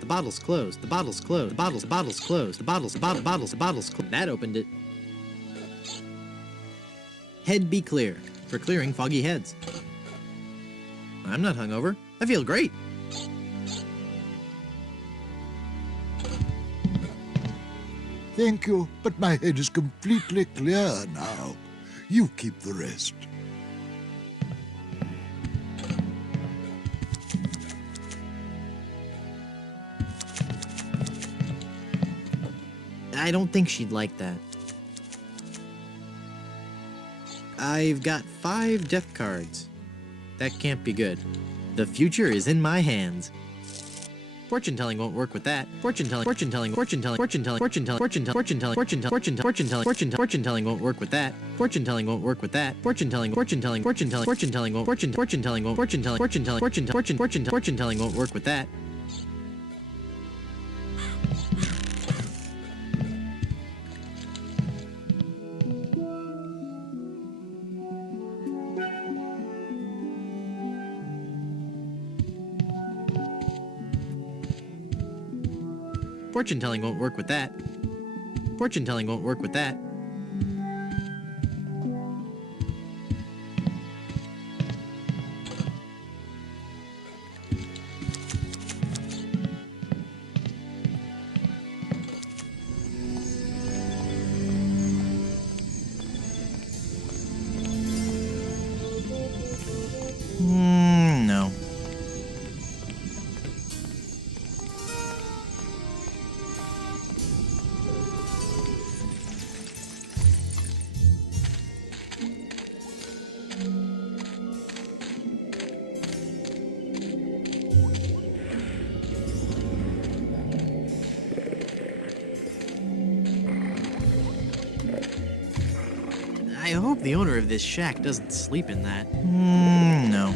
The bottle's closed. The bottle's closed. The bottle's closed. The bottle's closed. That opened it. Head be clear. For clearing foggy heads. I'm not hungover. I feel great. Thank you, but my head is completely clear now. You keep the rest. I don't think she'd like that. I've got 5 death cards. That can't be good. The future is in my hands. Fortune telling won't work with that. Fortune telling won't work with that. Fortune telling won't work with that. Fortune telling won't work with that. Fortune telling won't work with that. Fortune telling won't work with that. No. I hope the owner of this shack doesn't sleep in that. No.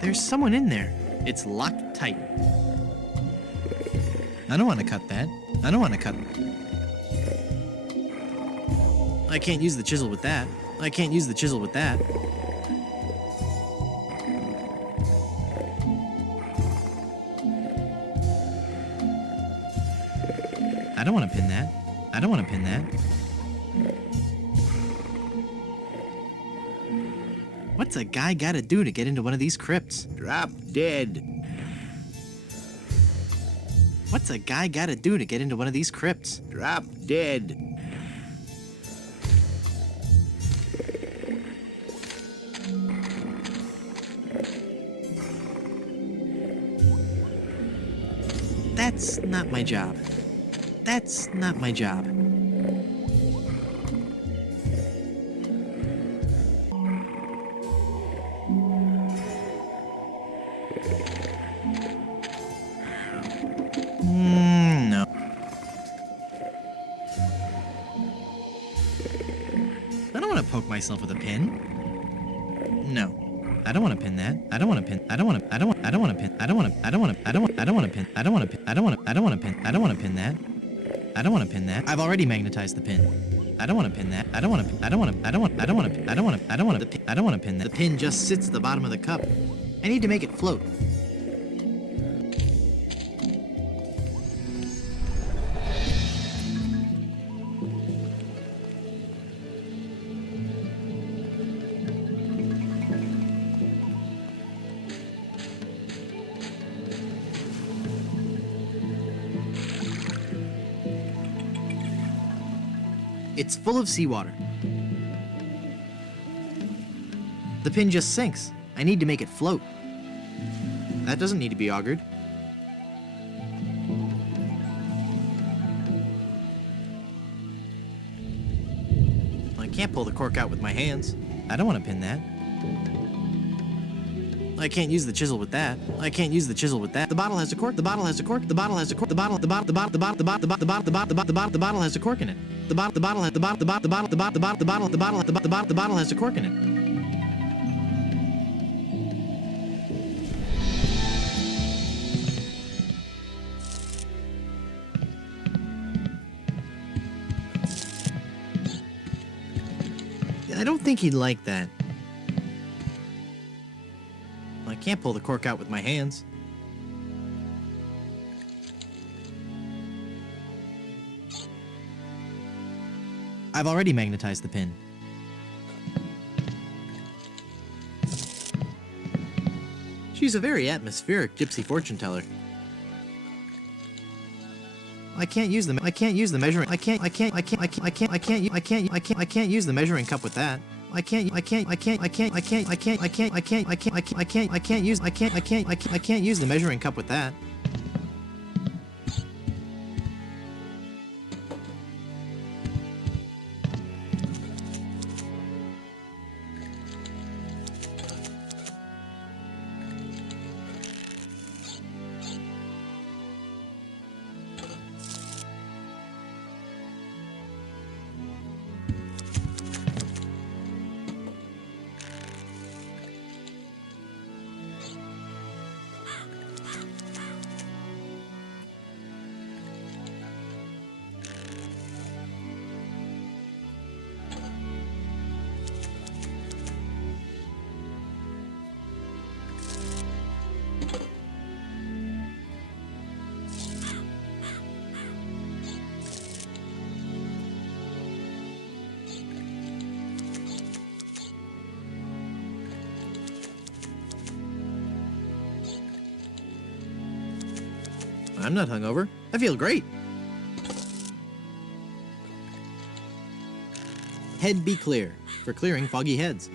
There's someone in there. It's locked tight. I don't want to cut that. I don't want to cut. I can't use the chisel with that. I can't use the chisel with that. I don't want to pin that. I don't want to pin that. What's a guy gotta do to get into one of these crypts? Drop dead. What's a guy gotta do to get into one of these crypts? Drop dead. That's not my job. That's not my job. No. I don't want to poke myself with a pin. No. I don't want to pin that. I don't want to pin. I don't want to. I don't want to pin. I don't want to. I don't want to. I don't want to pin. I don't want to pin. I don't want to. I don't want to pin. I don't want to pin that. I don't want to pin that. I've already magnetized the pin. I don't want to pin that. I don't want to. I don't want to. I don't want. I don't want to. I don't want to. I don't want to. I don't want to pin that. The pin just sits at the bottom of the cup. I need to make it float. It's full of seawater. The pin just sinks. I need to make it float. That doesn't need to be augured. I can't pull the cork out with my hands. I don't want to pin that. I can't use the chisel with that. I can't use the chisel with that. The bottle has a cork. The bottle has a cork. The bottle has a cork. The bottle has a cork in it. The bottle has a cork in it. think he'd like that. I can't pull the cork out with my hands. I've already magnetized the pin. She's a very atmospheric gypsy fortune teller. I can't use the measuring use the measuring cup with that. I can't use the measuring cup with that. I'm not hungover. I feel great. Head be clear for clearing foggy heads.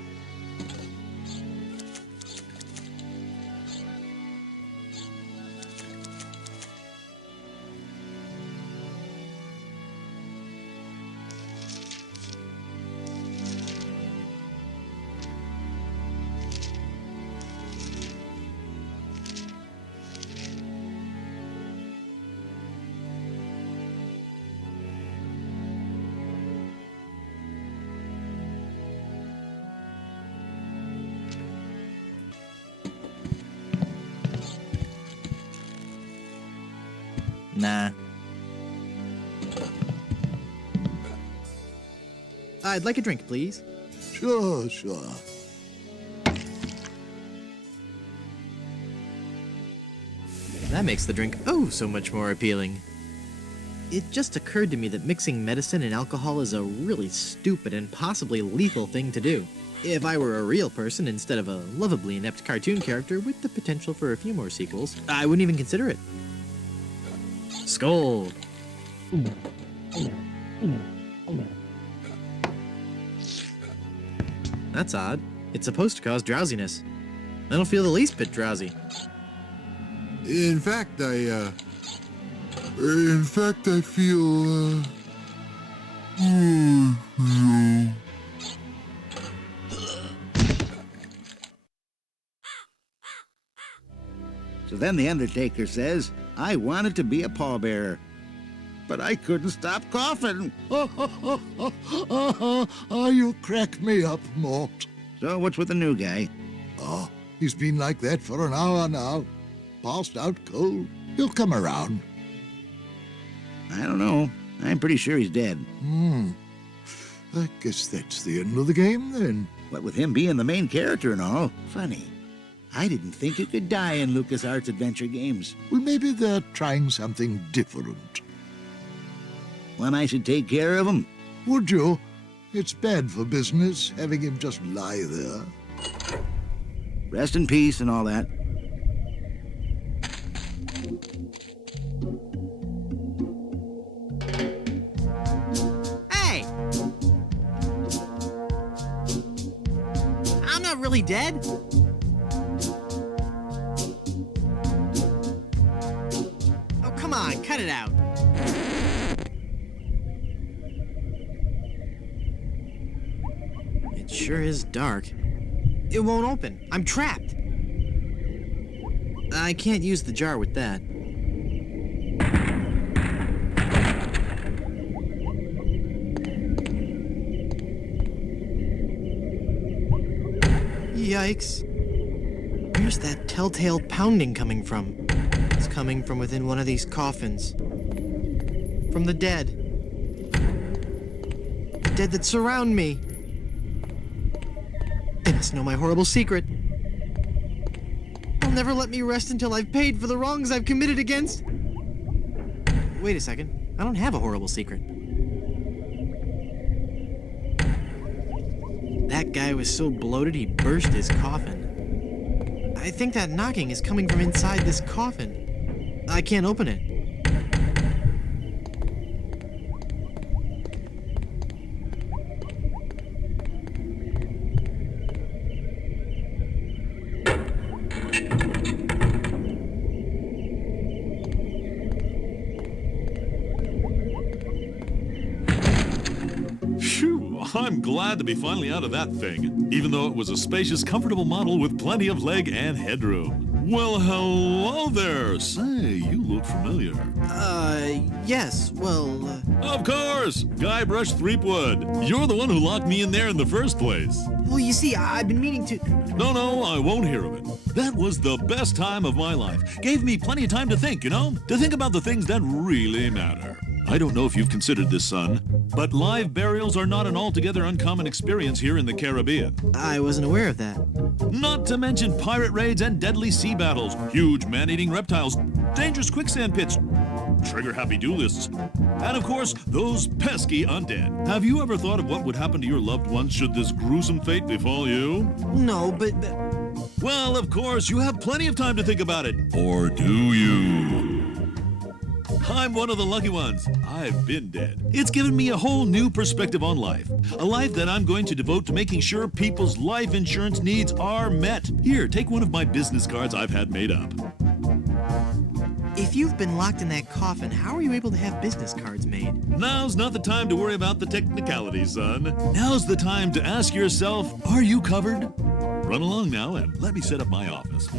Nah. I'd like a drink, please. Sure. That makes the drink oh so much more appealing. It just occurred to me that mixing medicine and alcohol is a really stupid and possibly lethal thing to do. If I were a real person instead of a lovably inept cartoon character with the potential for a few more sequels, I wouldn't even consider it. Skull. That's odd. It's supposed to cause drowsiness. I don't feel the least bit drowsy. In fact, I feel, So then the Undertaker says, I wanted to be a pallbearer, but I couldn't stop coughing. You crack me up, Mort. So what's with the new guy? Oh, he's been like that for an hour now. Passed out cold. He'll come around. I don't know. I'm pretty sure he's dead. I guess that's the end of the game, then. What with him being the main character and all. Funny. I didn't think you could die in LucasArts adventure games. Well, maybe they're trying something different. When I should take care of him? Would you? It's bad for business, having him just lie there. Rest in peace and all that. Hey! I'm not really dead. Oh, come on, cut it out. It sure is dark. It won't open. I'm trapped. I can't use the jar with that. Yikes. Where's that telltale pounding coming from? It's coming from within one of these coffins. From the dead. The dead that surround me. must know my horrible secret. They'll never let me rest until I've paid for the wrongs I've committed against... Wait a second. I don't have a horrible secret. That guy was so bloated he burst his coffin. I think that knocking is coming from inside this coffin. I can't open it. I'm glad to be finally out of that thing, even though it was a spacious, comfortable model with plenty of leg and headroom. Well, hello there. Say, you look familiar. Yes, well, Of course! Guybrush Threepwood. You're the one who locked me in there in the first place. Well, you see, I've been meaning to... No, I won't hear of it. That was the best time of my life. Gave me plenty of time to think, To think about the things that really matter. I don't know if you've considered this, son, but live burials are not an altogether uncommon experience here in the Caribbean. I wasn't aware of that. Not to mention pirate raids and deadly sea battles, huge man-eating reptiles, dangerous quicksand pits, trigger-happy duelists, and of course, those pesky undead. Have you ever thought of what would happen to your loved ones should this gruesome fate befall you? No, but... Well, of course, you have plenty of time to think about it. Or do you? I'm one of the lucky ones. I've been dead. It's given me a whole new perspective on life. A life that I'm going to devote to making sure people's life insurance needs are met. Here, take one of my business cards I've had made up. If you've been locked in that coffin, how are you able to have business cards made? Now's not the time to worry about the technicalities, son. Now's the time to ask yourself, are you covered? Run along now and let me set up my office.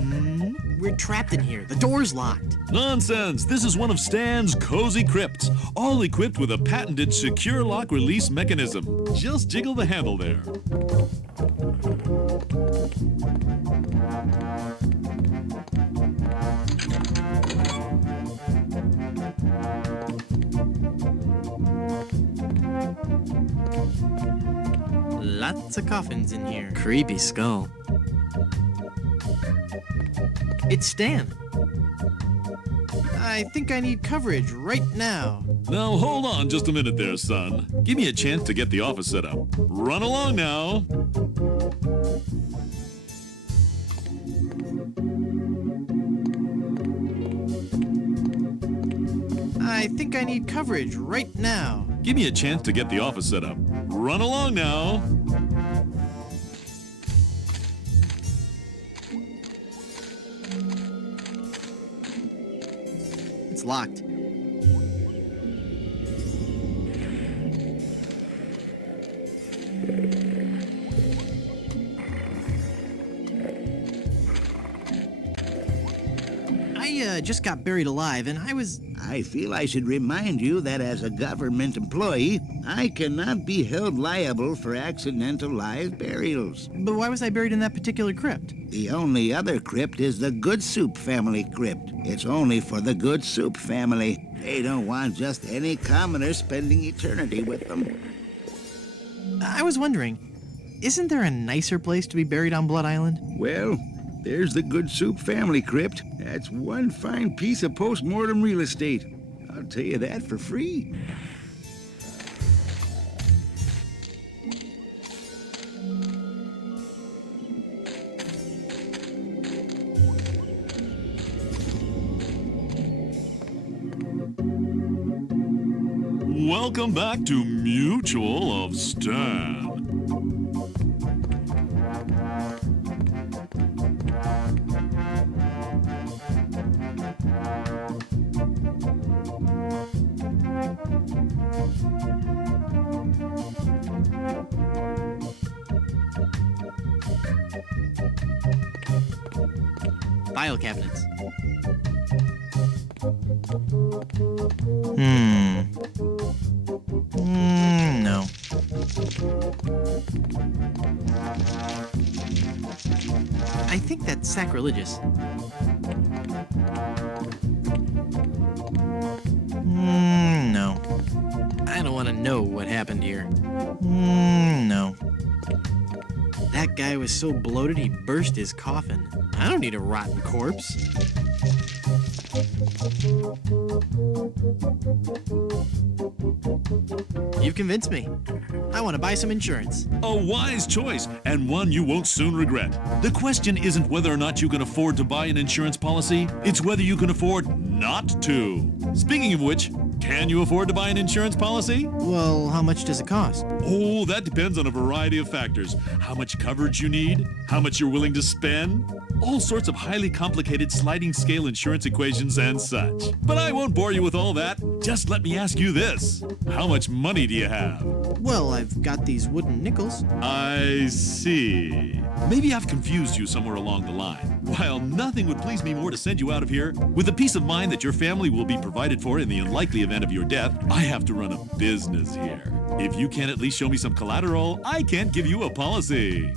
We're trapped in here. The door's locked. Nonsense! This is one of Stan's cozy crypts, all equipped with a patented secure lock release mechanism. Just jiggle the handle there. Lots of coffins in here. Creepy skull. It's Stan. I think I need coverage right now. Now hold on just a minute there, son. Give me a chance to get the office set up. Run along now. I think I need coverage right now. Give me a chance to get the office set up. Run along now. It's locked. I just got buried alive, and I feel I should remind you that as a government employee, I cannot be held liable for accidental live burials. But why was I buried in that particular crypt? The only other crypt is the Good Soup family crypt. It's only for the Good Soup family. They don't want just any commoner spending eternity with them. I was wondering, isn't there a nicer place to be buried on Blood Island? Well, there's the Good Soup family crypt. That's one fine piece of post-mortem real estate. I'll tell you that for free. Welcome back to Mutual of Stan. File cabinets. No. I think that's sacrilegious. No. I don't want to know what happened here. No. That guy was so bloated he burst his coffin. I don't need a rotten corpse. You've convinced me. I want to buy some insurance. A wise choice, and one you won't soon regret. The question isn't whether or not you can afford to buy an insurance policy, it's whether you can afford not to. Speaking of which, can you afford to buy an insurance policy? Well, how much does it cost? Oh, that depends on a variety of factors. How much coverage you need, how much you're willing to spend, all sorts of highly complicated sliding scale insurance equations and such. But I won't bore you with all that. Just let me ask you this. How much money do you have? Well, I've got these wooden nickels. I see. Maybe I've confused you somewhere along the line. While nothing would please me more to send you out of here, with the peace of mind that your family will be provided for in the unlikely event of your death, I have to run a business here. If you can't at least show me some collateral, I can't give you a policy.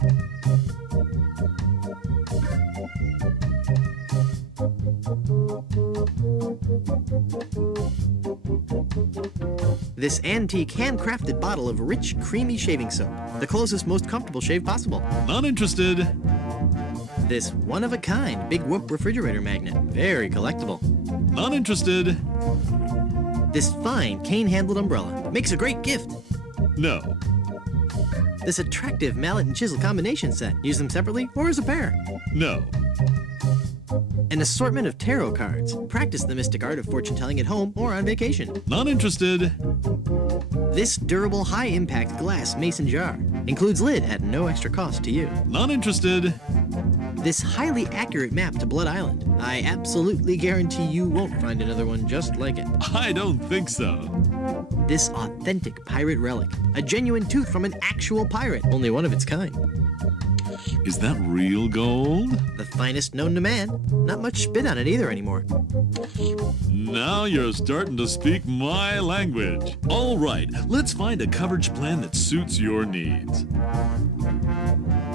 This antique handcrafted bottle of rich, creamy shaving soap. The closest, most comfortable shave possible. Not interested. This one-of-a-kind Big Whoop refrigerator magnet. Very collectible. Not interested. This fine cane-handled umbrella. Makes a great gift. No. This attractive mallet and chisel combination set. Use them separately or as a pair. No. An assortment of tarot cards. Practice the mystic art of fortune-telling at home or on vacation. Not interested. This durable, high-impact glass mason jar. Includes lid at no extra cost to you. Not interested. This highly accurate map to Blood Island. I absolutely guarantee you won't find another one just like it. I don't think so. This authentic pirate relic. A genuine tooth from an actual pirate. Only one of its kind. Is that real gold? The finest known to man. Not much spit on it either anymore. Now you're starting to speak my language. All right, let's find a coverage plan that suits your needs.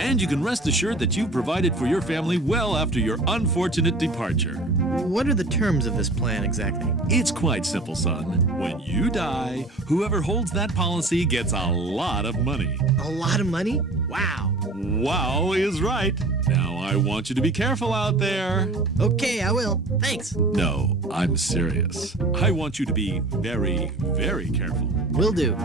And you can rest assured that you've provided for your family well after your unfortunate departure. What are the terms of this plan exactly? It's quite simple, son. When you die, whoever holds that policy gets a lot of money. A lot of money? Wow. Wow is right. Now I want you to be careful out there. Okay, I will. Thanks. No, I'm serious. I want you to be very, very careful. Will do.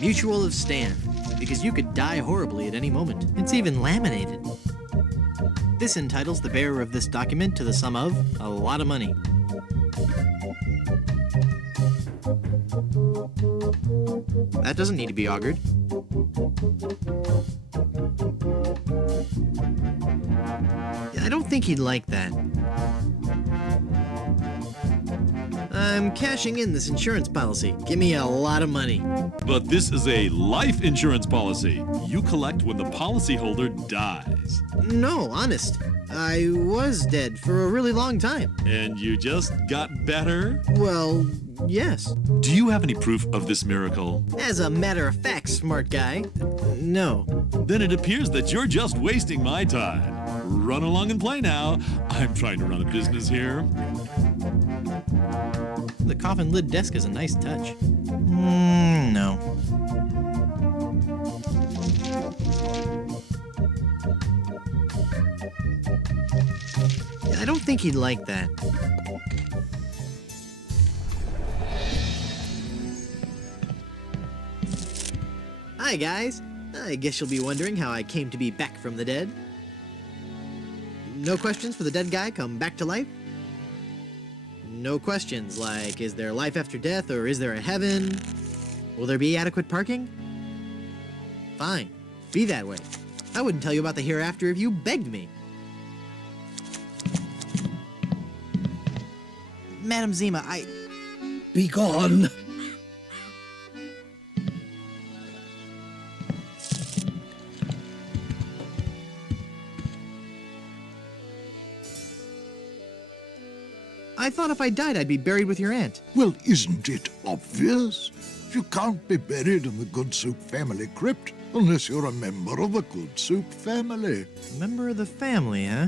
Mutual of Stan, because you could die horribly at any moment. It's even laminated. This entitles the bearer of this document to the sum of a lot of money. That doesn't need to be augured. I don't think he'd like that. I'm cashing in this insurance policy. Give me a lot of money. But this is a life insurance policy. You collect when the policyholder dies. No, honest. I was dead for a really long time. And you just got better? Well, yes. Do you have any proof of this miracle? As a matter of fact, smart guy, no. Then it appears that you're just wasting my time. Run along and play now. I'm trying to run a business here. The coffin lid desk is a nice touch. No. I don't think he'd like that. Hi, guys. I guess you'll be wondering how I came to be back from the dead. No questions for the dead guy come back to life? No questions like, is there life after death or is there a heaven? Will there be adequate parking? Fine. Be that way. I wouldn't tell you about the hereafter if you begged me. Madam Zima, Be gone. I thought if I died, I'd be buried with your aunt. Well, isn't it obvious? You can't be buried in the Good Soup family crypt unless you're a member of the Good Soup family. Member of the family, huh?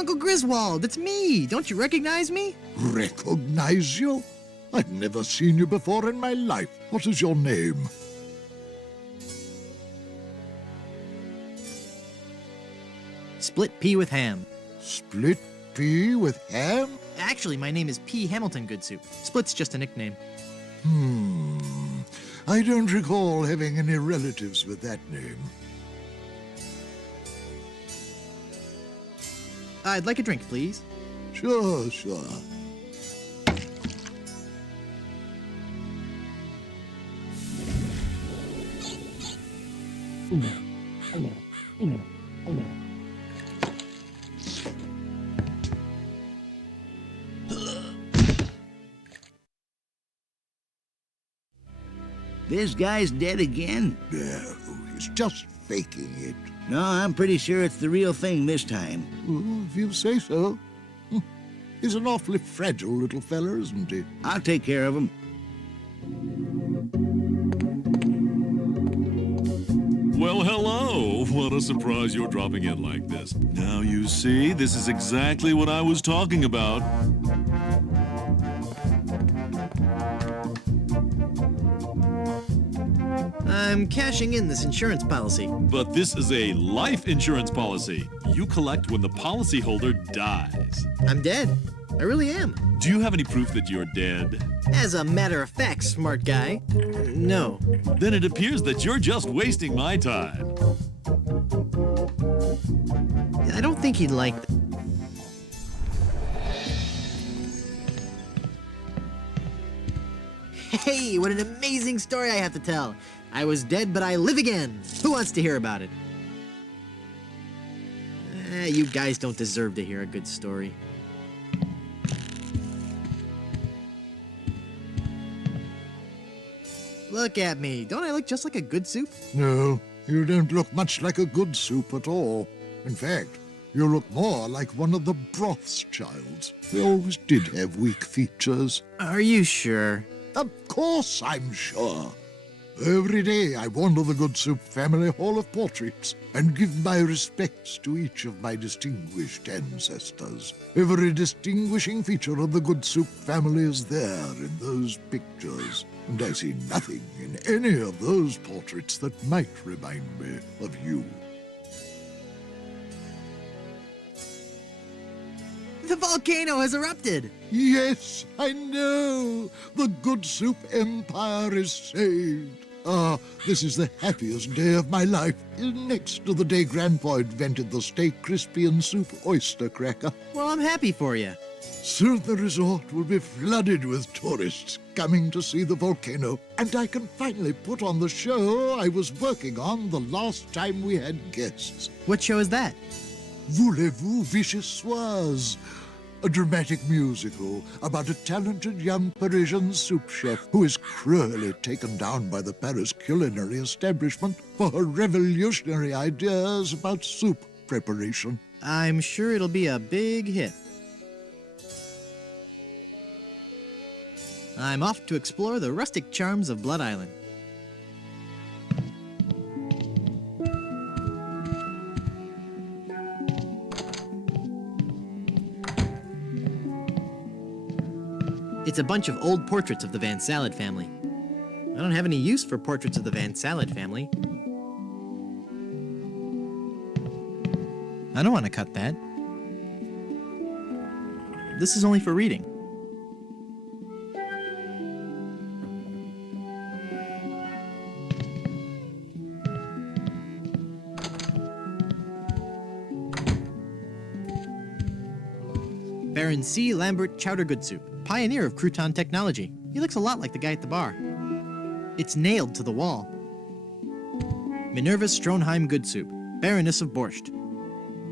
Uncle Griswold, it's me! Don't you recognize me? Recognize you? I've never seen you before in my life. What is your name? Split pea with ham. Split pea with ham? Actually, my name is P. Hamilton Good Soup. Split's just a nickname. I don't recall having any relatives with that name. I'd like a drink, please. Sure. This guy's dead again? No, he's just faking it. No, I'm pretty sure it's the real thing this time. Well, if you say so. He's an awfully fragile little fella, isn't he? I'll take care of him. Well, hello. What a surprise you're dropping in like this. Now you see, this is exactly what I was talking about. I'm cashing in this insurance policy. But this is a life insurance policy. You collect when the policyholder dies. I'm dead. I really am. Do you have any proof that you're dead? As a matter of fact, smart guy, no. Then it appears that you're just wasting my time. I don't think he'd like that. Hey, what an amazing story I have to tell. I was dead, but I live again. Who wants to hear about it? You guys don't deserve to hear a good story. Look at me. Don't I look just like a good soup? No, you don't look much like a good soup at all. In fact, you look more like one of the broth's childs. They always did have weak features. Are you sure? Of course I'm sure. Every day I wander the Good Soup family hall of portraits and give my respects to each of my distinguished ancestors. Every distinguishing feature of the Good Soup family is there in those pictures, and I see nothing in any of those portraits that might remind me of you. The volcano has erupted! Yes, I know. The Good Soup Empire is saved. Ah, this is the happiest day of my life. Next to the day Grandpa invented the Stay Crispy and Soup oyster cracker. Well, I'm happy for you. Soon the resort will be flooded with tourists coming to see the volcano, and I can finally put on the show I was working on the last time we had guests. What show is that? Voulez-vous vichyssoise? A dramatic musical about a talented young Parisian soup chef who is cruelly taken down by the Paris culinary establishment for her revolutionary ideas about soup preparation. I'm sure it'll be a big hit. I'm off to explore the rustic charms of Blood Island. It's a bunch of old portraits of the Van Salad family. I don't have any use for portraits of the Van Salad family. I don't want to cut that. This is only for reading. Baron C. Lambert Chowder Good Soup, pioneer of crouton technology. He looks a lot like the guy at the bar. It's nailed to the wall. Minerva Stronheim Good Soup, Baroness of Borscht.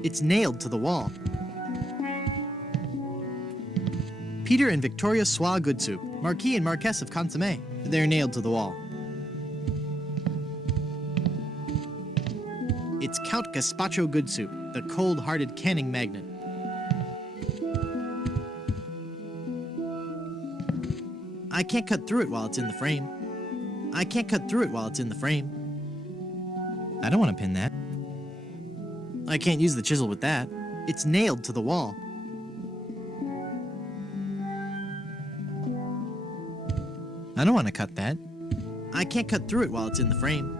It's nailed to the wall. Peter and Victoria Soie Good Soup, Marquis and Marquess of Consommé. They're nailed to the wall. It's Count Gaspacho Good Soup, the cold-hearted canning magnate. I can't cut through it while it's in the frame. I can't cut through it while it's in the frame. I don't want to pin that. I can't use the chisel with that. It's nailed to the wall. I don't want to cut that. I can't cut through it while it's in the frame.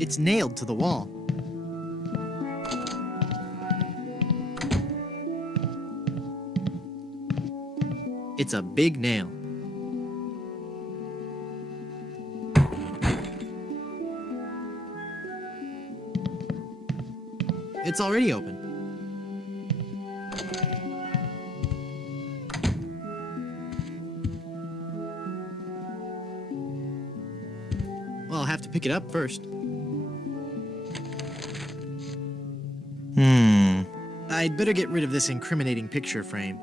It's nailed to the wall. It's a big nail. It's already open. Well, I'll have to pick it up first. I'd better get rid of this incriminating picture frame.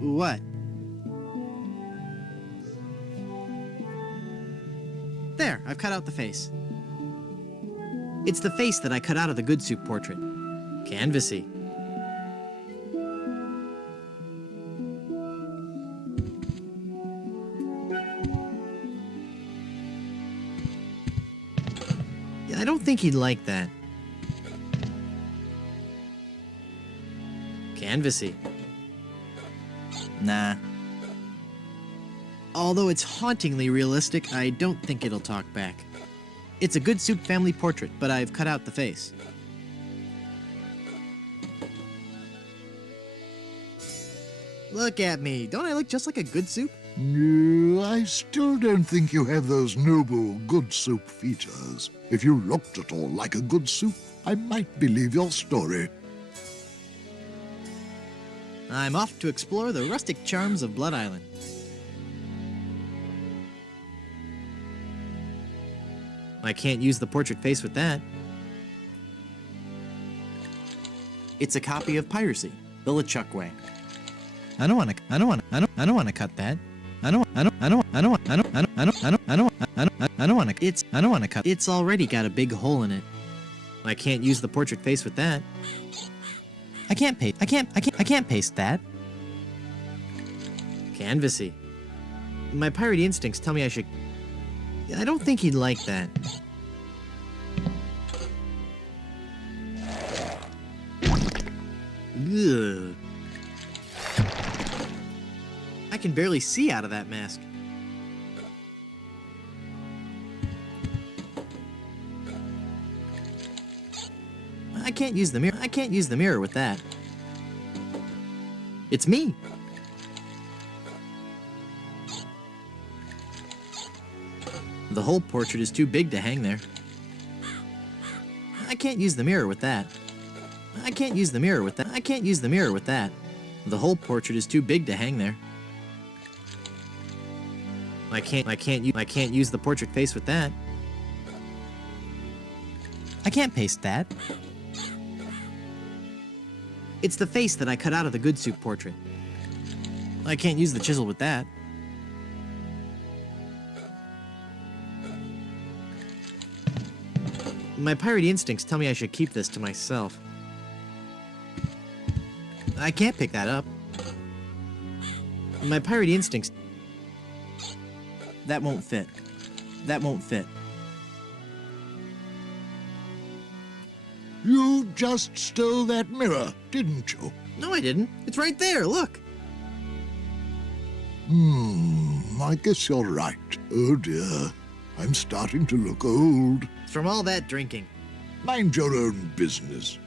What? There, I've cut out the face. It's the face that I cut out of the Good Soup portrait. Canvassy. I don't think he'd like that. Canvassy. Nah. Although it's hauntingly realistic, I don't think it'll talk back. It's a Good Soup family portrait, but I've cut out the face. Look at me. Don't I look just like a Good Soup? No, I still don't think you have those noble good soup features. If you looked at all like a good soup, I might believe your story. I'm off to explore the rustic charms of Blood Island. I can't use the portrait face with that. It's a copy of Piracy, the LeChuck way. I don't want to cut that. I don't want to cut. It's already got a big hole in it. I can't use the portrait face with that. I can't paste that. Canvassy. My piratey instincts tell me I should. I don't think he'd like that. Ugh. I can barely see out of that mask. I can't use the mirror. I can't use the mirror with that. It's me. The whole portrait is too big to hang there. I can't use the mirror with that. I can't use the mirror with that. I can't use the mirror with that. The whole portrait is too big to hang there. I can't use the portrait face with that. I can't paste that. It's the face that I cut out of the Good Soup portrait. I can't use the chisel with that. My piratey instincts tell me I should keep this to myself. I can't pick that up. My piratey instincts... That won't fit. That won't fit. You just stole that mirror, didn't you? No, I didn't. It's right there, look. I guess you're right. Oh dear, I'm starting to look old. It's from all that drinking. Mind your own business.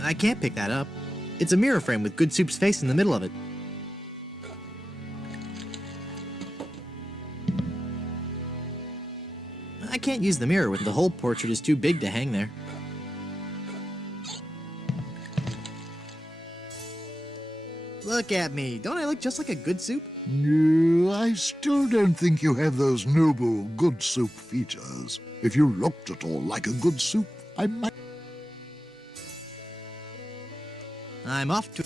I can't pick that up. It's a mirror frame with Good Soup's face in the middle of it. I can't use the mirror with the whole portrait is too big to hang there. Look at me. Don't I look just like a Good Soup? No, I still don't think you have those noble good soup features. If you looked at all like a good soup, I might... I'm off to...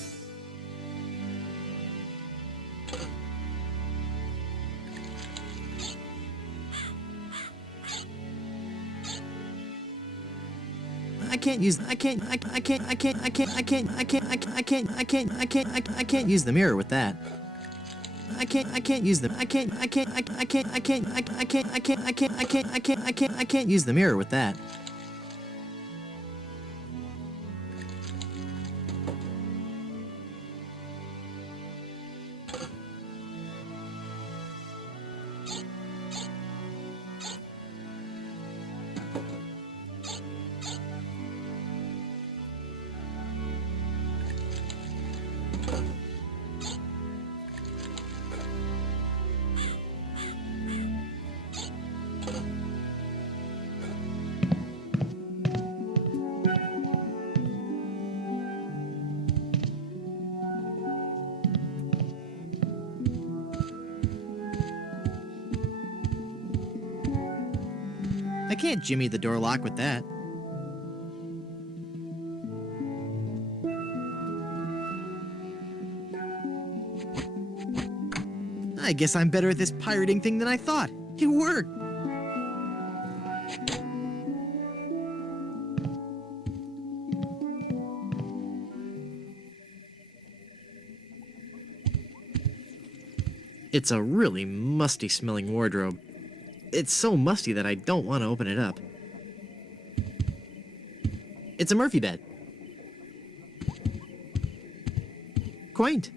can't use the mirror with that. I can't use the mirror with that. I can't jimmy the door lock with that. I guess I'm better at this pirating thing than I thought. It worked! It's a really musty-smelling wardrobe. It's so musty that I don't want to open it up. It's a Murphy bed. Quaint.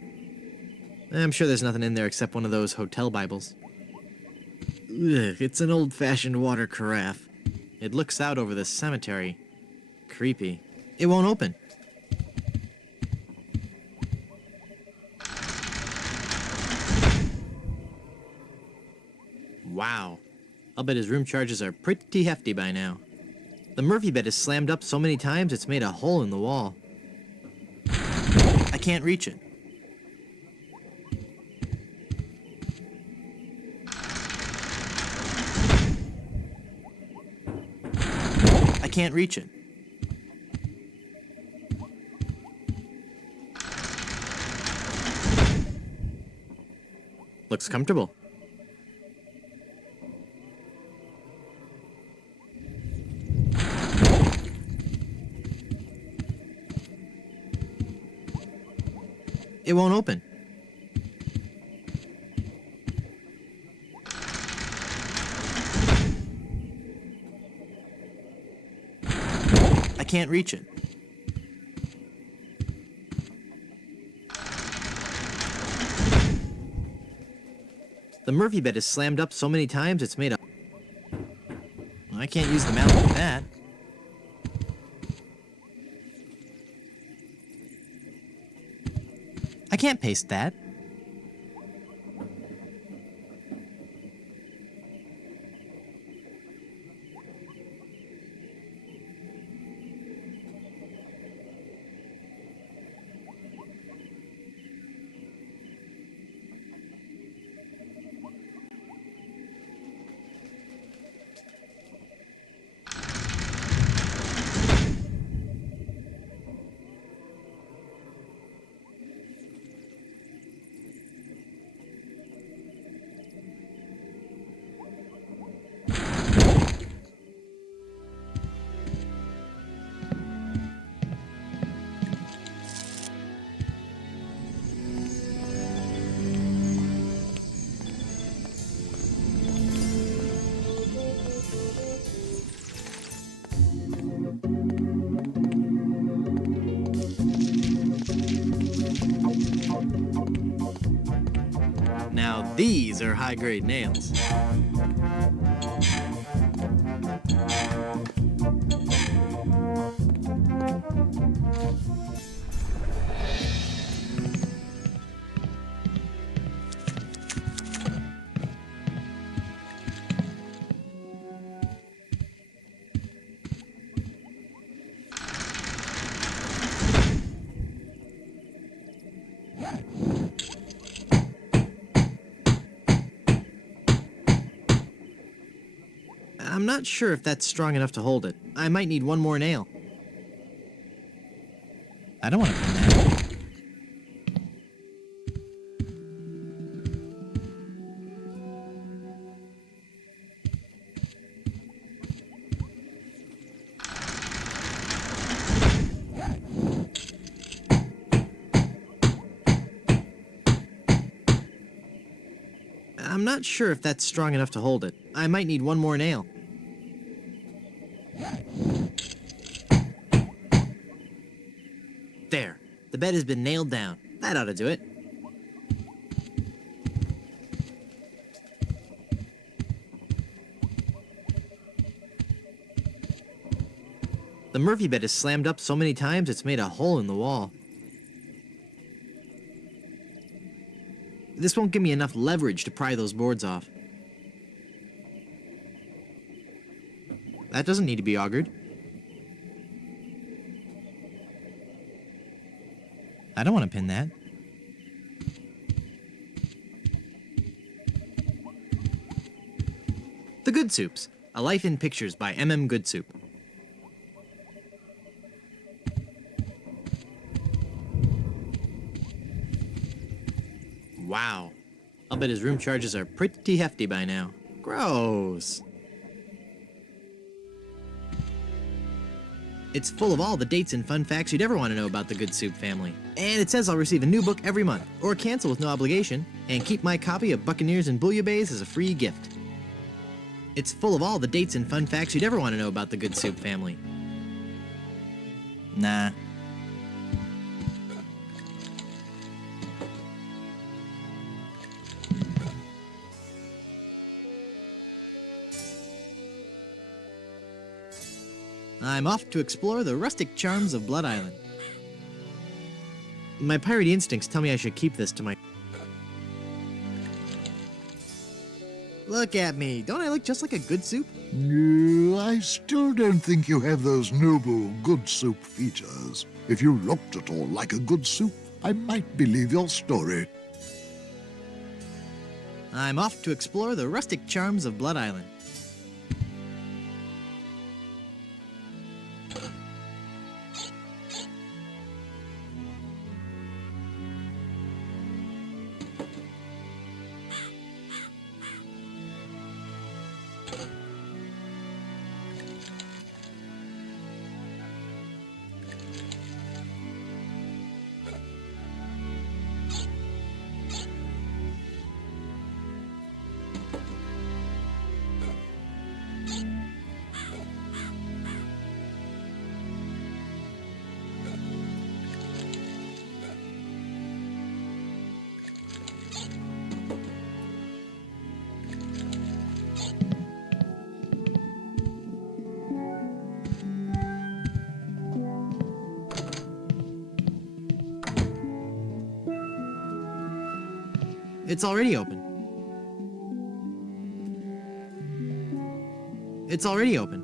I'm sure there's nothing in there except one of those hotel Bibles. Ugh, it's an old-fashioned water carafe. It looks out over the cemetery. Creepy. It won't open. Wow. I'll bet his room charges are pretty hefty by now. The Murphy bed is slammed up so many times it's made a hole in the wall. I can't reach it. I can't reach it. Looks comfortable. It won't open. I can't reach it. The Murphy bed is slammed up so many times it's made a... I can't use the mallet with that. I can't paste that. Now these are high-grade nails. I'm not sure if that's strong enough to hold it. I might need one more nail. I don't want to pin that. I'm not sure if that's strong enough to hold it. I might need one more nail. There. The bed has been nailed down. That ought to do it. The Murphy bed is slammed up so many times it's made a hole in the wall. This won't give me enough leverage to pry those boards off. That doesn't need to be augured. I don't want to pin that. The Good Soups, A Life in Pictures by M.M. Goodsoup. Wow. I'll bet his room charges are pretty hefty by now. Gross. It's full of all the dates and fun facts you'd ever want to know about the Good Soup family. And it says I'll receive a new book every month, or cancel with no obligation, and keep my copy of Buccaneers and Bouillabaisse as a free gift. It's full of all the dates and fun facts you'd ever want to know about the Good Soup family. Nah. I'm off to explore the rustic charms of Blood Island. My piratey instincts tell me I should keep this to my... Look at me. Don't I look just like a good soup? No, I still don't think you have those noble good soup features. If you looked at all like a good soup, I might believe your story. I'm off to explore the rustic charms of Blood Island. It's already open. It's already open.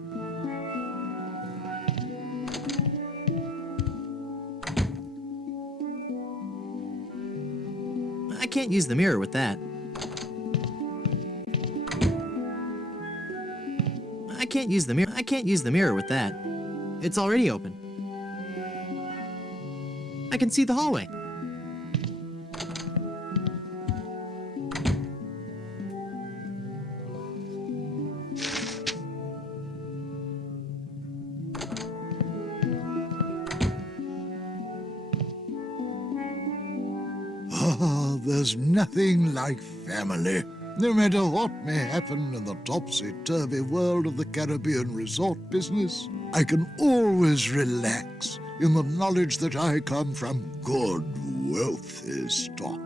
I can't use the mirror with that. I can't use the mirror. I can't use the mirror with that. It's already open. I can see the hallway. Ah, there's nothing like family. No matter what may happen in the topsy-turvy world of the Caribbean resort business, I can always relax in the knowledge that I come from good, wealthy stock.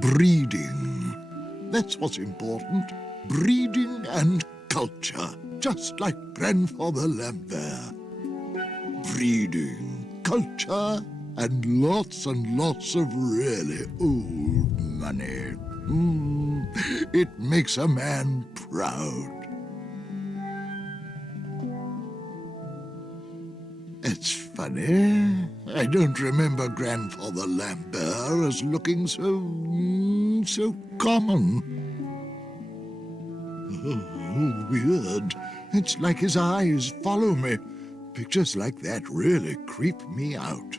Breeding. That's what's important. Breeding and culture, just like Grandfather Lambert. Breeding, culture, and lots of really old money. It makes a man proud. It's funny. I don't remember Grandfather Lambert as looking so common. Oh, weird. It's like his eyes follow me. Pictures like that really creep me out.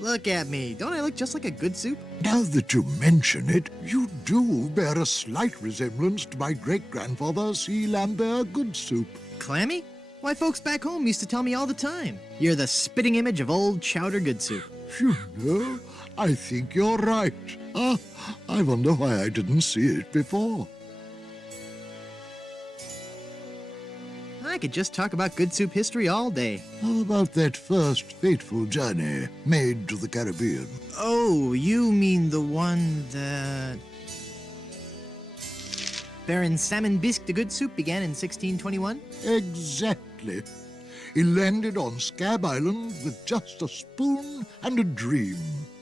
Look at me. Don't I look just like a good soup? Now that you mention it, you do bear a slight resemblance to my great-grandfather, C. Lambert Goodsoup. Clammy? Why, folks back home used to tell me all the time. You're the spitting image of old Chowder Good Soup. You know, I think you're right. I wonder why I didn't see it before. I could just talk about Good Soup history all day. How about that first fateful journey made to the Caribbean? Oh, you mean the one that... Baron Salmon Bisque de Good Soup began in 1621? Exactly. He landed on Scab Island with just a spoon and a dream.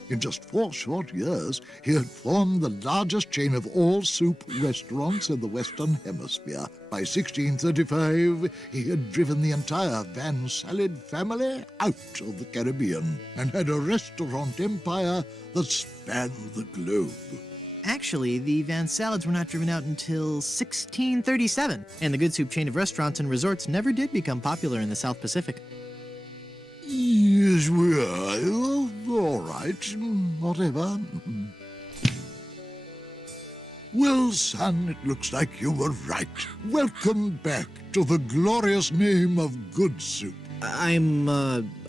In just 4 short years, he had formed the largest chain of all soup restaurants in the Western Hemisphere. By 1635, he had driven the entire Van Salad family out of the Caribbean and had a restaurant empire that spanned the globe. Actually, the Van Salads were not driven out until 1637, and the Good Soup chain of restaurants and resorts never did become popular in the South Pacific. Yes, we are. All right, whatever. Well, son, it looks like you were right. Welcome back to the glorious name of Good Soup. I'm,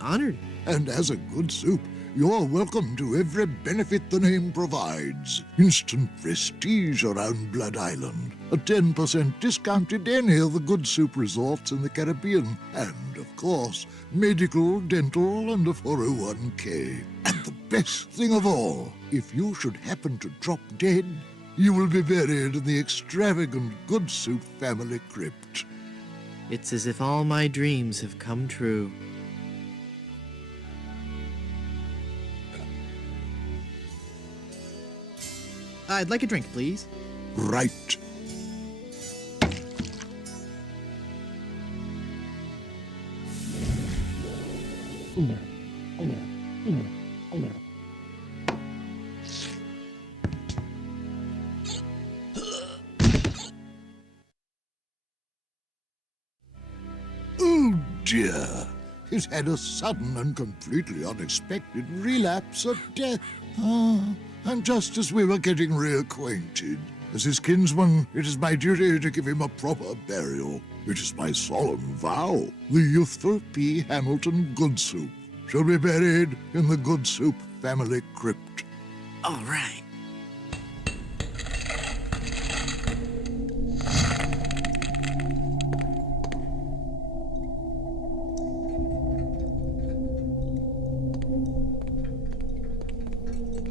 honored. And as a Good Soup, you're welcome to every benefit the name provides. Instant prestige around Blood Island, a 10% discount at any of the Good Soup resorts in the Caribbean, and, of course, medical, dental, and a 401k. And the best thing of all, if you should happen to drop dead, you will be buried in the extravagant Good Soup family crypt. It's as if all my dreams have come true. I'd like a drink, please. Right. Oh dear, he's had a sudden and completely unexpected relapse of death. And just as we were getting reacquainted, as his kinsman, it is my duty to give him a proper burial. It is my solemn vow. The youthful P. Hamilton Good Soup shall be buried in the Good Soup family crypt. All right.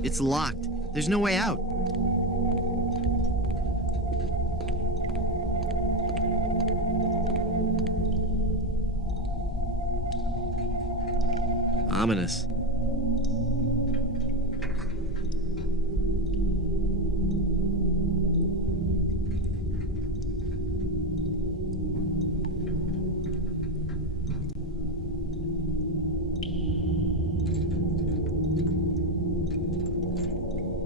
It's locked. There's no way out. Ominous.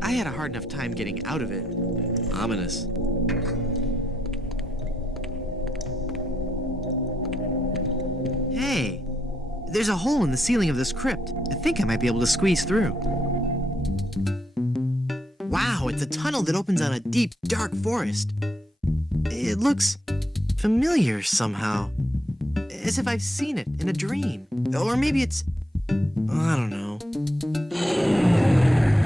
I had a hard enough time getting out of it. Ominous. Hey, there's a hole in the ceiling of this crypt. I think I might be able to squeeze through. Wow, it's a tunnel that opens on a deep, dark forest. It looks familiar somehow. As if I've seen it in a dream. Or maybe it's... I don't know.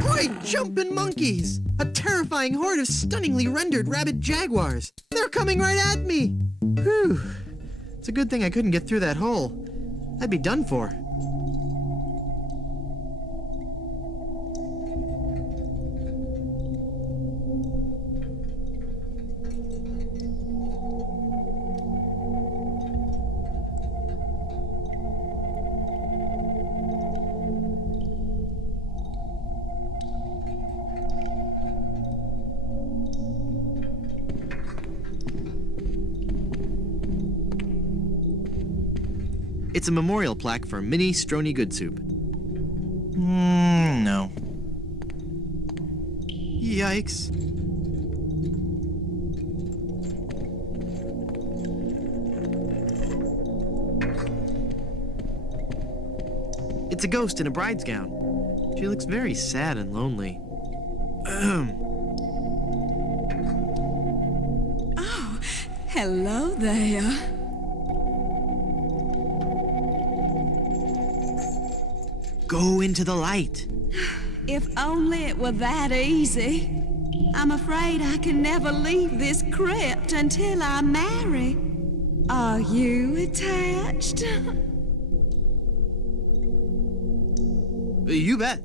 Great jumping monkeys! A terrifying horde of stunningly rendered rabid jaguars. They're coming right at me! Whew. It's a good thing I couldn't get through that hole. I'd be done for. It's a memorial plaque for Minnie Stroney Good Soup. No. Yikes. It's a ghost in a bride's gown. She looks very sad and lonely. Oh, hello there. Go into the light. If only it were that easy. I'm afraid I can never leave this crypt until I marry. Are you attached? You bet.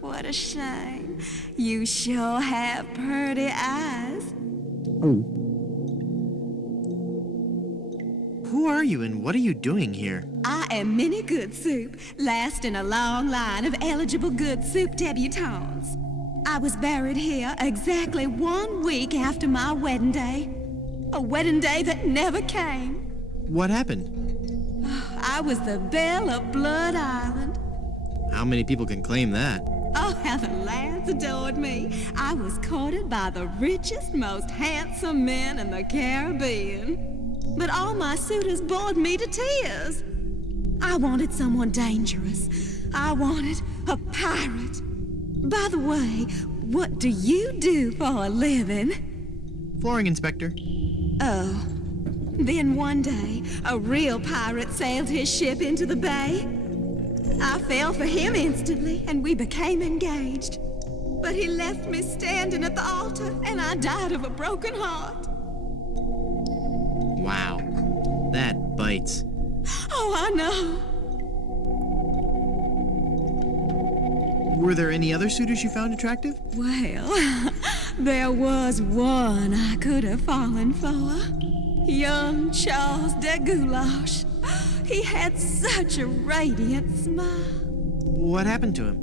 What a shame. You sure have pretty eyes. Who are you and what are you doing here? I am Minnie Good Soup, last in a long line of eligible Good Soup debutantes. I was buried here exactly 1 week after my wedding day. A wedding day that never came. What happened? I was the belle of Blood Island. How many people can claim that? Oh, how the lads adored me. I was courted by the richest, most handsome men in the Caribbean. But all my suitors bored me to tears. I wanted someone dangerous. I wanted a pirate. By the way, what do you do for a living? Flooring inspector. Oh. Then one day, a real pirate sailed his ship into the bay. I fell for him instantly, and we became engaged. But he left me standing at the altar, and I died of a broken heart. Wow. That bites. Oh, I know. Were there any other suitors you found attractive? Well, there was one I could have fallen for. Young Charles de Goulash. He had such a radiant smile. What happened to him?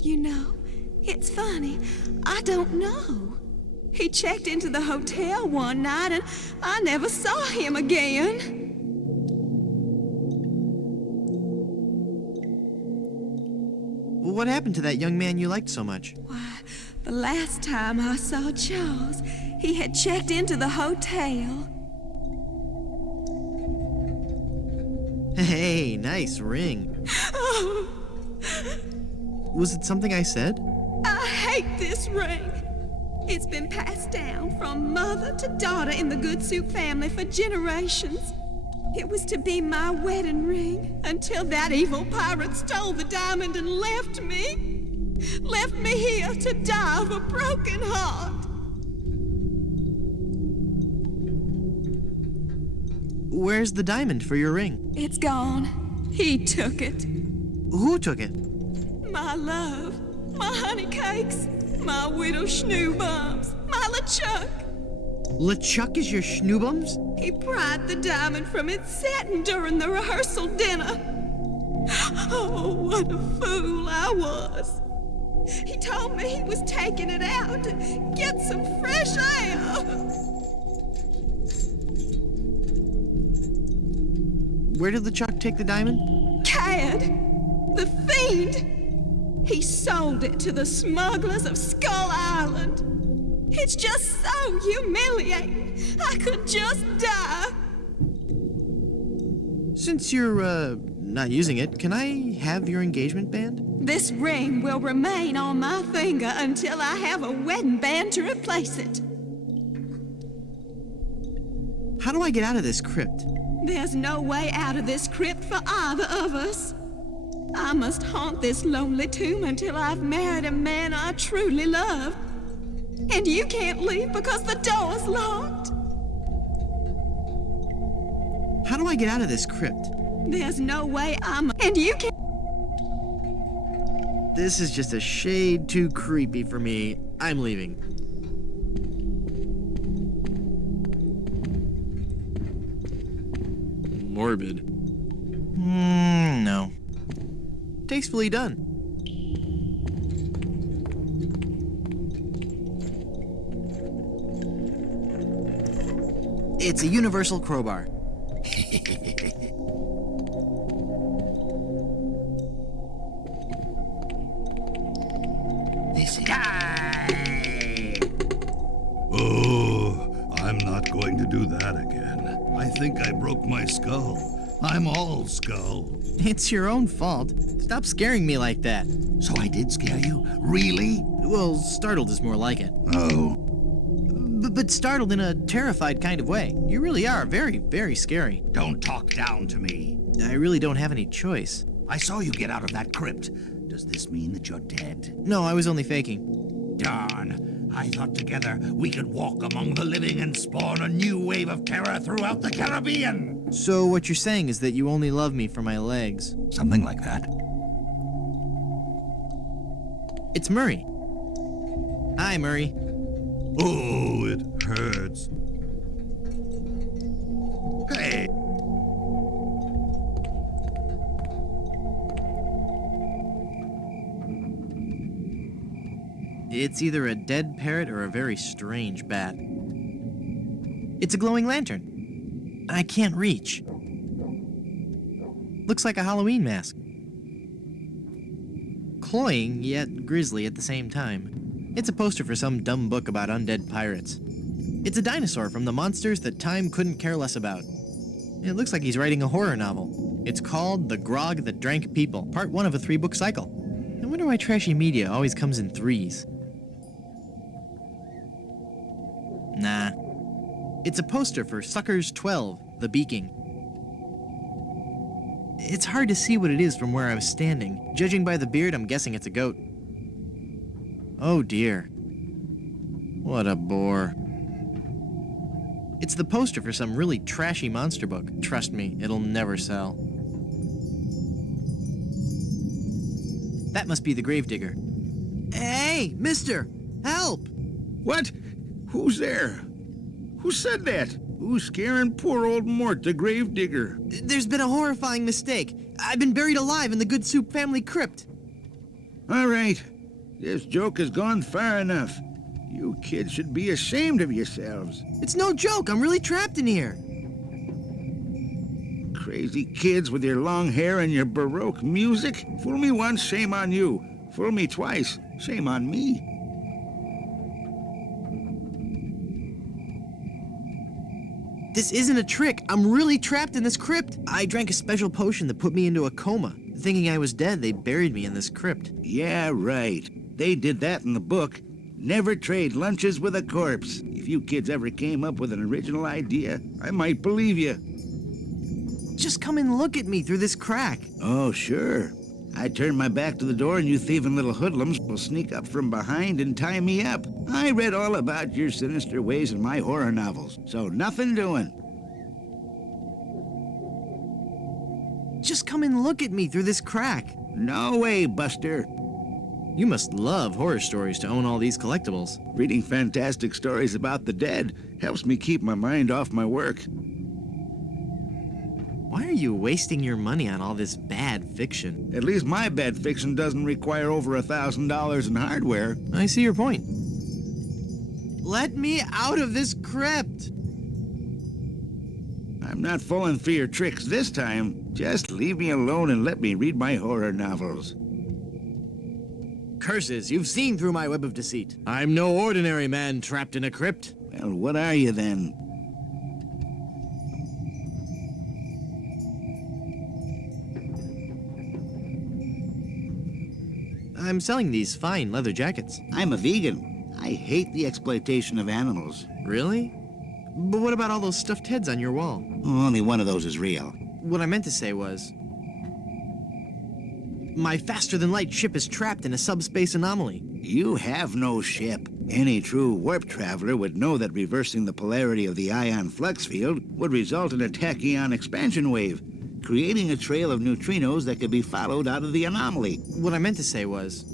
You know, it's funny. I don't know. He checked into the hotel one night and I never saw him again. What happened to that young man you liked so much? Why, the last time I saw Charles, he had checked into the hotel. Hey, nice ring. Was it something I said? I hate this ring. It's been passed down from mother to daughter in the Good Soup family for generations. It was to be my wedding ring until that evil pirate stole the diamond and left me. Left me here to die of a broken heart. Where's the diamond for your ring? It's gone. He took it. Who took it? My love, my honey cakes, my widow schnoobums, my LeChuck. LeChuck is your schnoobums? He pried the diamond from its satin during the rehearsal dinner. Oh, what a fool I was. He told me he was taking it out to get some fresh air. Where did LeChuck take the diamond? Cad, the fiend. He sold it to the smugglers of Skull Island. It's just so humiliating. I could just die. Since you're, not using it, can I have your engagement band? This ring will remain on my finger until I have a wedding band to replace it. How do I get out of this crypt? There's no way out of this crypt for either of us. I must haunt this lonely tomb until I've married a man I truly love. And you can't leave because the door's locked. How do I get out of this crypt? There's no way and you can't. This is just a shade too creepy for me. I'm leaving. Morbid. No. Tastefully done. It's a universal crowbar. This guy. Oh, I'm not going to do that again. I think I broke my skull. I'm all skull. It's your own fault. Stop scaring me like that. So I did scare you? Really? Well, startled is more like it. Oh. But startled in a terrified kind of way. You really are very, very scary. Don't talk down to me. I really don't have any choice. I saw you get out of that crypt. Does this mean that you're dead? No, I was only faking. Darn. I thought together we could walk among the living and spawn a new wave of terror throughout the Caribbean. So what you're saying is that you only love me for my legs. Something like that. It's Murray. Hi, Murray. Oh, it hurts. Hey. It's either a dead parrot or a very strange bat. It's a glowing lantern. I can't reach. Looks like a Halloween mask. Cloying, yet grisly at the same time. It's a poster for some dumb book about undead pirates. It's a dinosaur from the monsters that time couldn't care less about. It looks like he's writing a horror novel. It's called The Grog That Drank People, part 1 of a 3-book cycle. I wonder why trashy media always comes in threes. Nah. It's a poster for Suckers 12, The Beaking. It's hard to see what it is from where I was standing. Judging by the beard, I'm guessing it's a goat. Oh dear. What a bore. It's the poster for some really trashy monster book. Trust me, it'll never sell. That must be the gravedigger. Hey, mister! Help! What? Who's there? Who said that? Who's scaring poor old Mort, the gravedigger? There's been a horrifying mistake. I've been buried alive in the Good Soup family crypt. All right. This joke has gone far enough. You kids should be ashamed of yourselves. It's no joke, I'm really trapped in here. Crazy kids with your long hair and your Baroque music. Fool me once, shame on you. Fool me twice, shame on me. This isn't a trick. I'm really trapped in this crypt. I drank a special potion that put me into a coma. Thinking I was dead, they buried me in this crypt. Yeah, right. They did that in the book. Never trade lunches with a corpse. If you kids ever came up with an original idea, I might believe you. Just come and look at me through this crack. Oh, sure. I turn my back to the door and you thieving little hoodlums will sneak up from behind and tie me up. I read all about your sinister ways in my horror novels, so nothing doing. Just come and look at me through this crack. No way, Buster. You must love horror stories to own all these collectibles. Reading fantastic stories about the dead helps me keep my mind off my work. Why are you wasting your money on all this bad fiction? At least my bad fiction doesn't require over $1,000 in hardware. I see your point. Let me out of this crypt! I'm not falling for your tricks this time. Just leave me alone and let me read my horror novels. Curses, you've seen through my web of deceit. I'm no ordinary man trapped in a crypt. Well, what are you then? I'm selling these fine leather jackets. I'm a vegan. I hate the exploitation of animals. Really? But what about all those stuffed heads on your wall? Only one of those is real. What I meant to say was... my faster-than-light ship is trapped in a subspace anomaly. You have no ship. Any true warp traveler would know that reversing the polarity of the ion flux field would result in a tachyon expansion wave, creating a trail of neutrinos that could be followed out of the anomaly. What I meant to say was...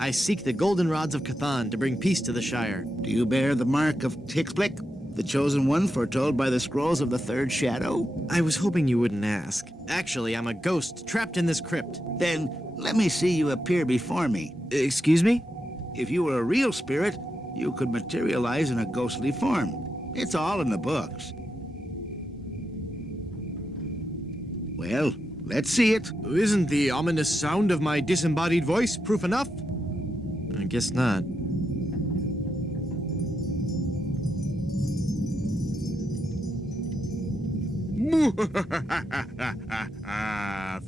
I seek the golden rods of Cathan to bring peace to the Shire. Do you bear the mark of Tixblick, the chosen one foretold by the scrolls of the Third Shadow? I was hoping you wouldn't ask. Actually, I'm a ghost trapped in this crypt. Then let me see you appear before me. Excuse me? If you were a real spirit, you could materialize in a ghostly form. It's all in the books. Well, let's see it. Isn't the ominous sound of my disembodied voice proof enough? I guess not.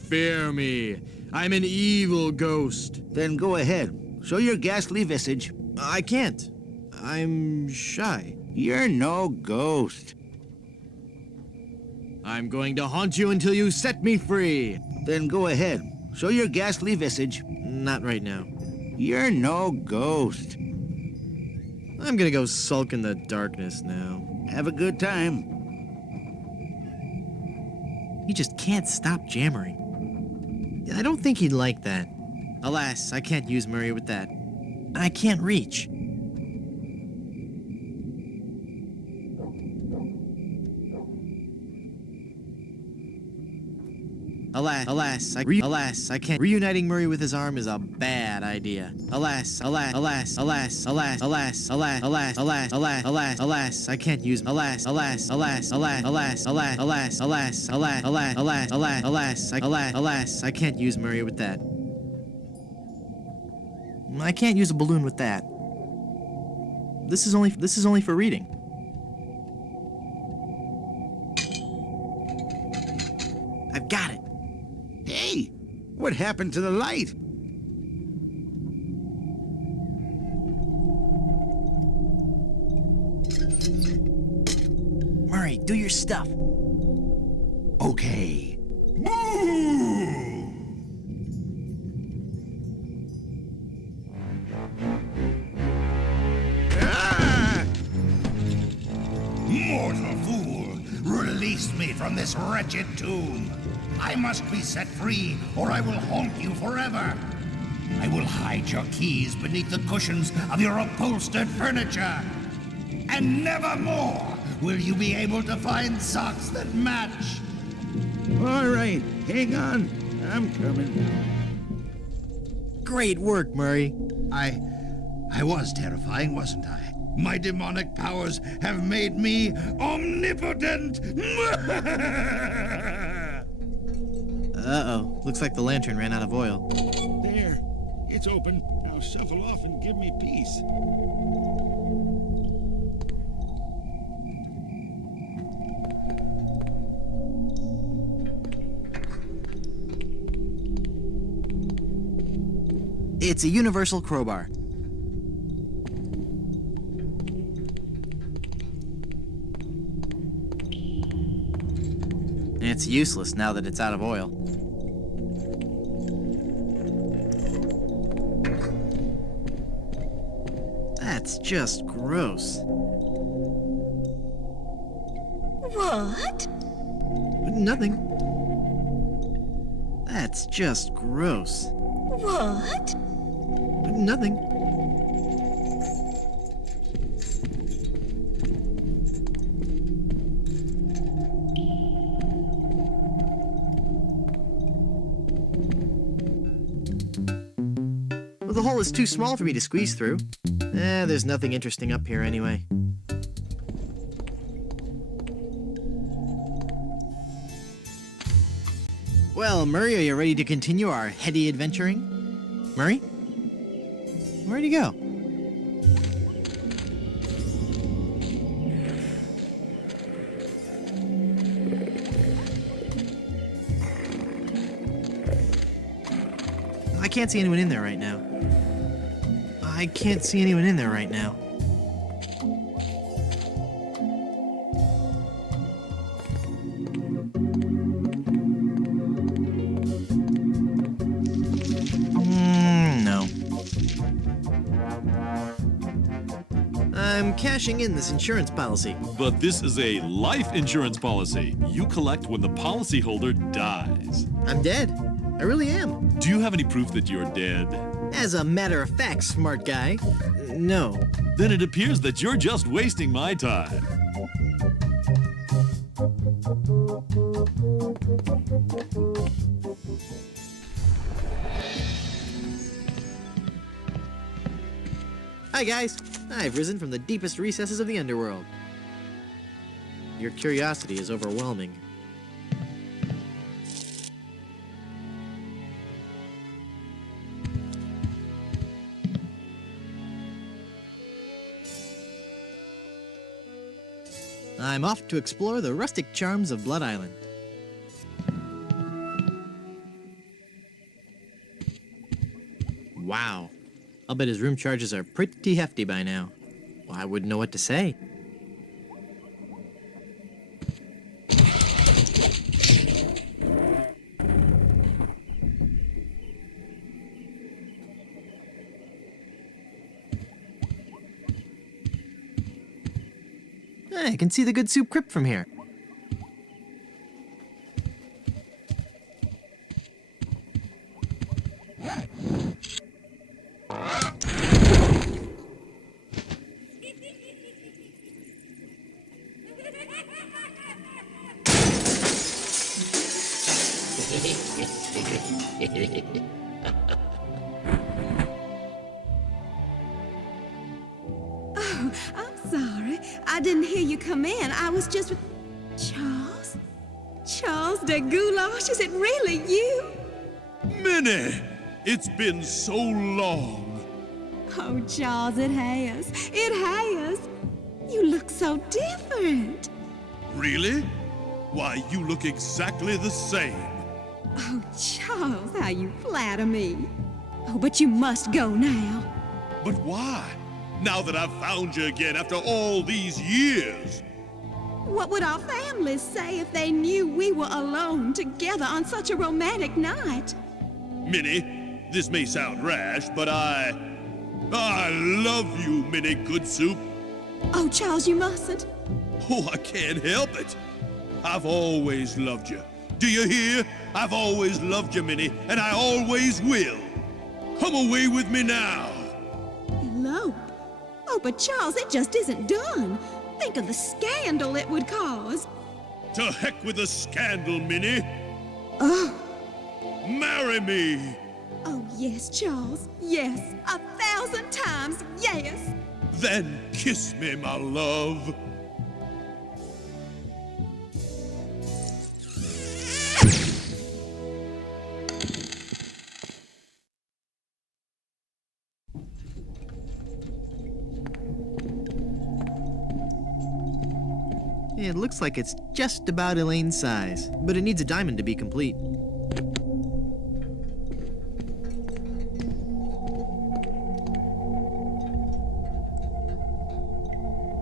Fear me. I'm an evil ghost. Then go ahead. Show your ghastly visage. I can't. I'm shy. You're no ghost. I'm going to haunt you until you set me free. Then go ahead. Show your ghastly visage. Not right now. You're no ghost. I'm gonna go sulk in the darkness now. Have a good time. He just can't stop jammering. I don't think he'd like that. Alas, I can't use Murray with that. I can't reach. Alas, I can't. Reuniting Murray with his arm is a bad idea. Alas, I can't use. Alas, I can't use Murray with that. I can't use a balloon with that. This is only for reading. I've got it. Hey, what happened to the light? Murray, do your stuff. Okay. Mortal fool! Release me from this wretched tomb! I must be set free, or I will haunt you forever! I will hide your keys beneath the cushions of your upholstered furniture! And never more will you be able to find socks that match! All right, hang on. I'm coming. Great work, Murray. I was terrifying, wasn't I? My demonic powers have made me omnipotent! Uh-oh. Looks like the lantern ran out of oil. There. It's open. Now shuffle off and give me peace. It's a universal crowbar. It's useless now that it's out of oil. That's just gross. What? Nothing. That's just gross. What? Nothing. Well, the hole is too small for me to squeeze through. There's nothing interesting up here anyway. Well, Murray, are you ready to continue our heady adventuring? Murray? Where'd he go? I can't see anyone in there right now. I can't see anyone in there right now. No. I'm cashing in this insurance policy. But this is a life insurance policy. You collect when the policyholder dies. I'm dead. I really am. Do you have any proof that you're dead? As a matter of fact, smart guy, no. Then it appears that you're just wasting my time. Hi guys, I've risen from the deepest recesses of the underworld. Your curiosity is overwhelming. I'm off to explore the rustic charms of Blood Island. Wow. I'll bet his room charges are pretty hefty by now. Well, I wouldn't know what to say. I can see the Good Soup crypt from here. Oh, I'm sorry. I didn't hear you come in. I was just with... Charles? Charles de Goulash, is it really you? Minnie! It's been so long. Oh, Charles, it has. It has. You look so different. Really? Why, you look exactly the same. Oh, Charles, how you flatter me. Oh, but you must go now. But why? Now that I've found you again after all these years. What would our families say if they knew we were alone together on such a romantic night? Minnie, this may sound rash, but I love you, Minnie Good Soup. Oh, Charles, you mustn't. Oh, I can't help it. I've always loved you. Do you hear? I've always loved you, Minnie, and I always will. Come away with me now. Elope? Oh, but Charles, it just isn't done. Think of the scandal it would cause. To heck with the scandal, Minnie. Oh. Marry me. Oh, yes, Charles. Yes. 1,000 times yes. Then kiss me, my love. It looks like it's just about Elaine's size, but it needs a diamond to be complete.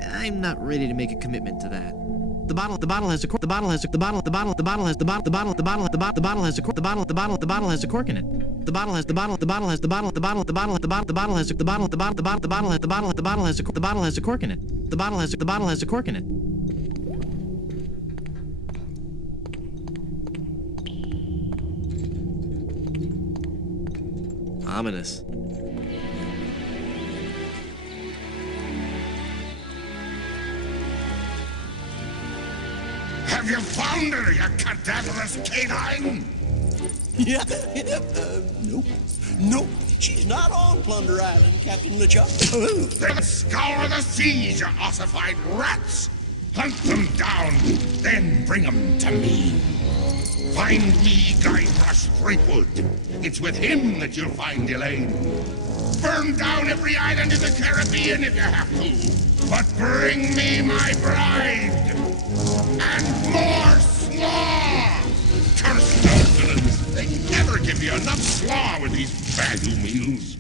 I'm not ready to make a commitment to that. The bottle has a cork in it. The bottle has a cork in it. Ominous. Have you found her, you cadaverous canine? Yeah, nope. Nope, she's not on Plunder Island, Captain LeChuck. Then scour the seas, you ossified rats! Hunt them down, then bring them to me. Find me Guybrush Threepwood. It's with him that you'll find Elaine. Burn down every island in the Caribbean if you have to. But bring me my bride! And more slaw! Curse those villains! They never give you enough slaw with these value meals.